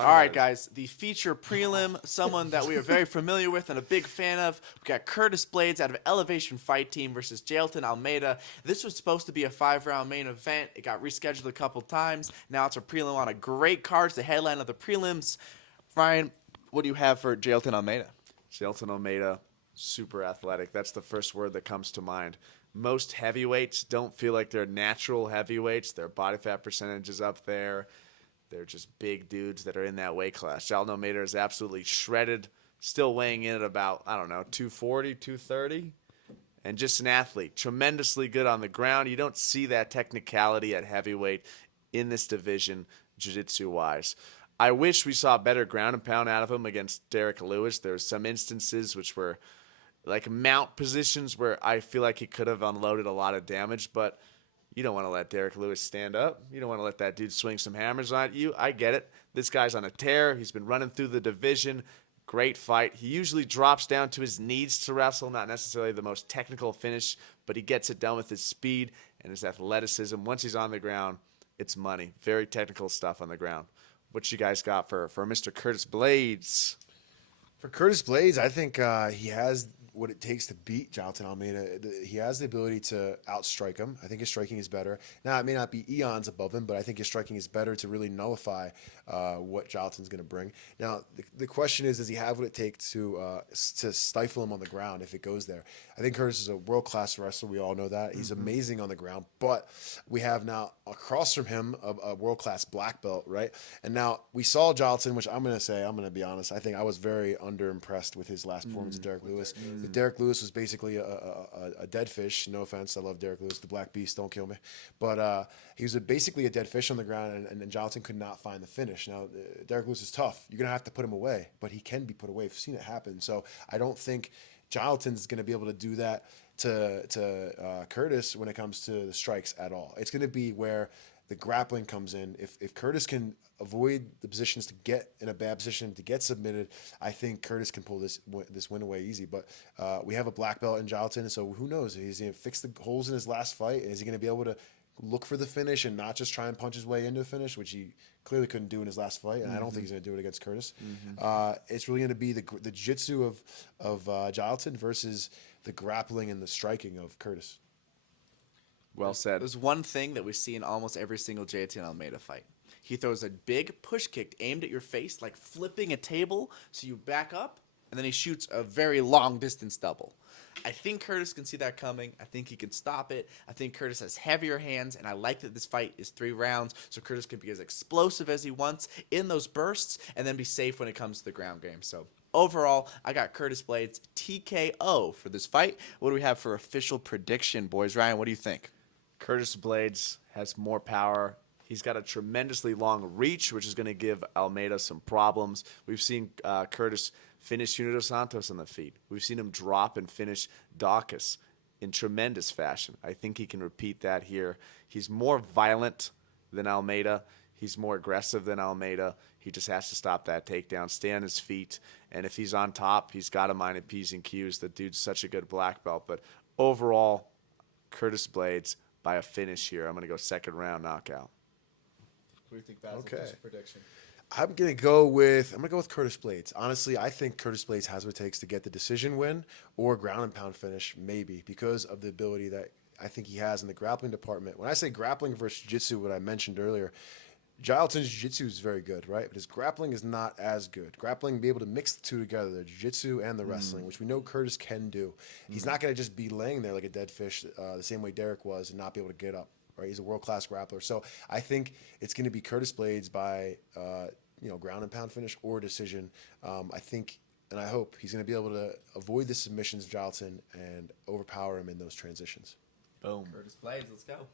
All right, guys, the feature prelim, someone that we are very familiar with and a big fan of. We got Curtis Blaydes out of Elevation Fight Team versus Jailton Almeida. This was supposed to be a 5-round main event. It got rescheduled a couple times. Now it's a prelim on a great card. It's the headline of the prelims. Ryan, what do you have for Jailton Almeida? Jailton Almeida, super athletic. That's the first word that comes to mind. Most heavyweights don't feel like they're natural heavyweights. Their body fat percentage is up there. They're just big dudes that are in that weight class. Jailton Almeida is absolutely shredded, still weighing in at about, 240, 230. And just an athlete, tremendously good on the ground. You don't see that technicality at heavyweight in this division, jiu-jitsu-wise. I wish we saw better ground and pound out of him against Derek Lewis. There's some instances which were like mount positions where I feel like he could have unloaded a lot of damage, but you don't want to let Derek Lewis stand up. You don't want to let that dude swing some hammers on you. I get it. This guy's on a tear. He's been running through the division. Great fight. He usually drops down to his knees to wrestle, not necessarily the most technical finish, but he gets it done with his speed and his athleticism. Once he's on the ground, it's money. Very technical stuff on the ground. What you guys got for Mr. Curtis Blaydes? For Curtis Blaydes, I think he has what it takes to beat Jailton Almeida. He has the ability to outstrike him. I think his striking is better. Now, it may not be eons above him, but I think his striking is better to really nullify what Jailton's going to bring. Now, the question is, does he have what it takes to stifle him on the ground if it goes there? I think Curtis is a world-class wrestler. We all know that. He's amazing on the ground. But we have now across from him a world-class black belt, right? And now we saw Jailton, which I'm going to be honest, I think I was very underimpressed with his last performance with Derek Lewis. Derek Lewis was basically a dead fish. No offense, I love Derek Lewis, the Black Beast. Don't kill me, but he was basically a dead fish on the ground, and Jailton could not find the finish. Now, Derek Lewis is tough. You're gonna have to put him away, but he can be put away. We've seen it happen. So I don't think Jailton's gonna be able to do that to Curtis when it comes to the strikes at all. It's gonna be where the grappling comes in. If Curtis can avoid the positions to get in a bad position to get submitted, I think Curtis can pull this win away easy. But we have a black belt in Jailton, so who knows? He's going to fix the holes in his last fight. Is he going to be able to look for the finish and not just try and punch his way into the finish, which he clearly couldn't do in his last fight, and I don't think he's going to do it against Curtis. It's really going to be the jiu-jitsu of Jailton versus the grappling and the striking of Curtis. Well said. There's one thing that we see in almost every single Jailton Almeida fight. He throws a big push kick aimed at your face, like flipping a table, so you back up, and then he shoots a very long distance double. I think Curtis can see that coming. I think he can stop it. I think Curtis has heavier hands, and I like that this fight is 3 rounds, so Curtis can be as explosive as he wants in those bursts, and then be safe when it comes to the ground game. So overall, I got Curtis Blaydes TKO for this fight. What do we have for official prediction, boys? Ryan, what do you think? Curtis Blaydes has more power. He's got a tremendously long reach, which is going to give Almeida some problems. We've seen Curtis finish Junior Dos Santos on the feet. We've seen him drop and finish Dawkins in tremendous fashion. I think he can repeat that here. He's more violent than Almeida. He's more aggressive than Almeida. He just has to stop that takedown, stay on his feet, and if he's on top, he's got to mind at P's and Q's. The dude's such a good black belt. But overall, Curtis Blaydes by a finish here. I'm going to go second round knockout. What do you think, Bassil? Okay. What's your prediction? I'm gonna go with Curtis Blaydes. Honestly, I think Curtis Blaydes has what it takes to get the decision win or ground and pound finish, maybe because of the ability that I think he has in the grappling department. When I say grappling versus jiu-jitsu, what I mentioned earlier, Jailton's jiu-jitsu is very good, right? But his grappling is not as good. Grappling, be able to mix the two together, the jiu-jitsu and the wrestling, which we know Curtis can do. He's not going to just be laying there like a dead fish the same way Derek was and not be able to get up, right? He's a world-class grappler. So I think it's going to be Curtis Blaydes by, ground and pound finish or decision. I think and I hope he's going to be able to avoid the submissions of Jailton and overpower him in those transitions. Boom. Curtis Blaydes, let's go.